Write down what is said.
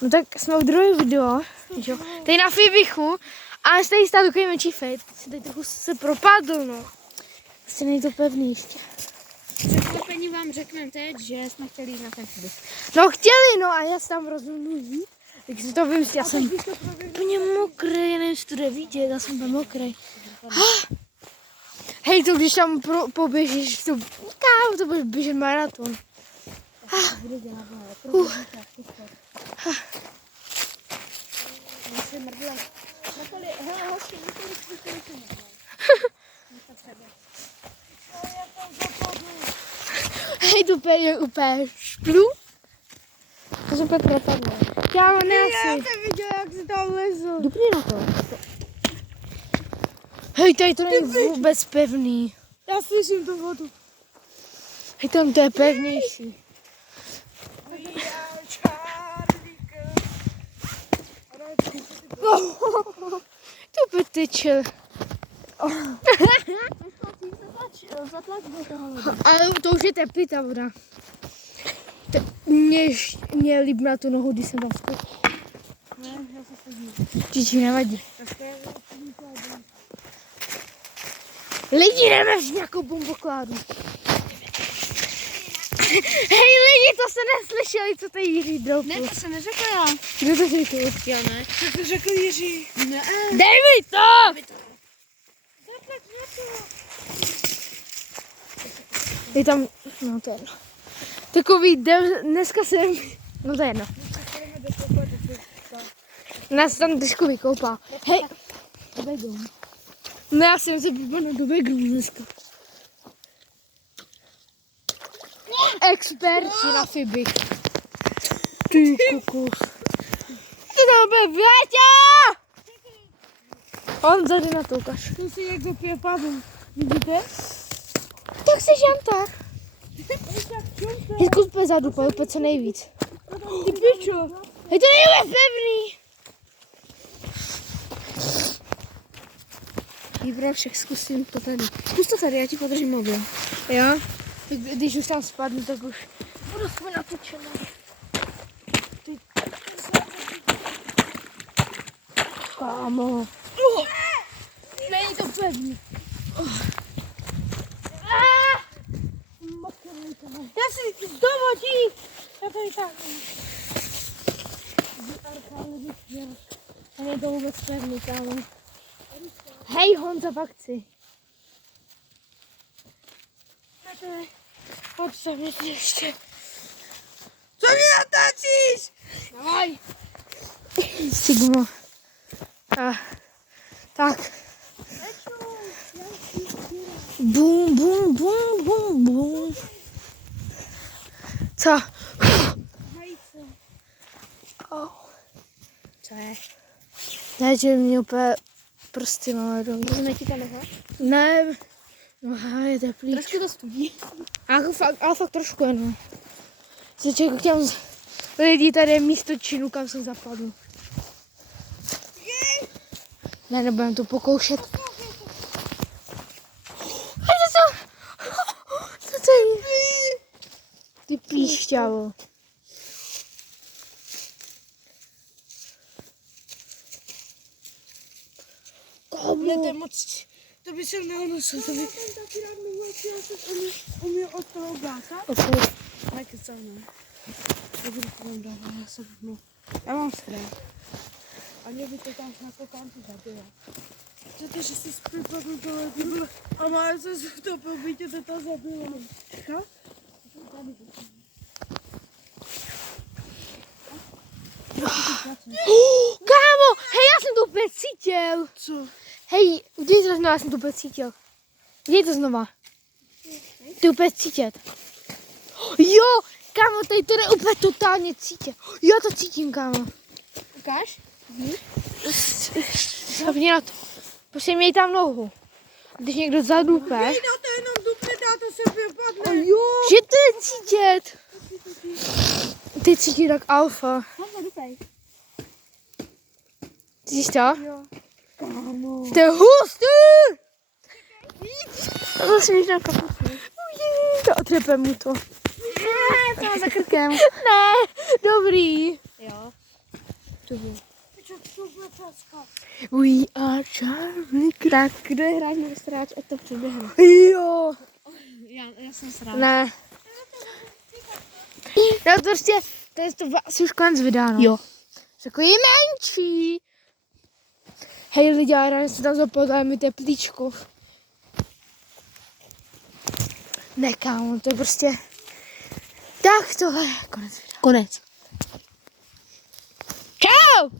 No tak jsme u druhého videa, jo. Tady na Fibichu a tady stál takový menší fejt. Tady trochu se propadl, no. Asi není to pevný ještě. Překvapení vám řekneme teď, že jsme chtěli jít na ten Fibich. No chtěli, no a já se tam rozhodnu jít. Tak si to vymyslím, já jsem úplně mokrý, já nevím, jestli to jde vidět, já jsem úplně mokrý. Hej, to když tam poběžíš, to budeš běžet maraton. Hej, to je úplně šplu. To jsem pak propadl. Já jsem viděl, jak jsi tam lezl. Dupni na to. Hej, tady to není vůbec pevný. Já slyším tu vodu. Hej, tam to je pevnější. To by tyčil. Ale to už je teplý ta voda. Mě líb na tu nohu, když jsem tam skočil. Čiči nevadí. Lidi, jdeme v nějakou bombokládu. Hej lidi, to se neslyšeli, co tady Jiří droupil. Ne, to jsem neřekla já. Kdo to řekl? Já ne. Co to řekl Jiří? Ne. Dej mi to! Zaplať na to. Je tam, no to je jedno. Takový, dneska jsem, no to je jedno. Nás tam trošku vykoupá. Hej. No já jsem se vypadla do bagru dneska. Experti na Fibich. Ty kukus. Ty to bude v létě! On tady na to ukaž. Tu si někdo pije padl. Vidíte? Tak jsi Žantar. Zkus pozadu, pojď co nejvíc. Ty pičo. Hej, to není úplně pevný. Výbro, však zkusím to tady. Zkus to tady, já ti podržím mobil. Jo? Když už tam spadnu, tak už budu aspoň natočená. Kámo. Není to pevný. Já si dovodí. Já tady tak. Není to vůbec pevný, kámo. Hej Honza, fakt chci. Pojď sem ještě. Co mě natáčíš? Davaj. Sigmo. Tak. Bum, bum, bum, bum, bum. Co? Co je? Ne, že mě úplně prsty máme dolů. Můžeme ti tam noha? Ne, no je teplý. Trošku to studí. Ale fakt trošku jenom. K těm lidí tady je místo činu, kam jsem zapadl. Ne, nebudem to pokoušet. Co je? Ty píšťavo. Ne, to je moc. To by se neonosil, to by... Já jsem taky rád mluvil, já jsem uměl od toho bláta. Tak co ne. Já budu to vám dávat, já jsem no. Já mám strach. A mě by to tam na kokantu zabilo. Protože jsi připadl do lidi a má se vtopil, by tě to tam zabilo. Co? Kámo, hej, já jsem to úplně cítil. Co? Hej, udělej to znova, já jsem to úplně cítil. Udělej to znova. To je úplně cítit. Jo, kámo, tady to jde úplně totálně cítit. Jo, to cítím, kámo. Ukáž? Hlavně na to. Prostě měj tam nohu. Když někdo zadupe. Hej, no to jenom dupne, dá to se vypadne. Že to je cítit. Ty cítíš tak alfa. Cítíš to? Jo. Kámo. To je hustý! To směš na kapuci. To otřepe mu to. Ne, to má za krkem. Ne, dobrý. Jo. to bylo. To byla facka. We are Charlie Crack. Tak, kdo je hráč nebo stráč, ať to přeběhne. Jo. Já jsem sráč. Ne. No to prostě, to je to asi už konec videa, no. Jo. Takový menší. Hej lidi, já si tam zapodáme teplíčko. Ne, kámo, to je prostě... Tak tohle je konec videa. Konec. Čau!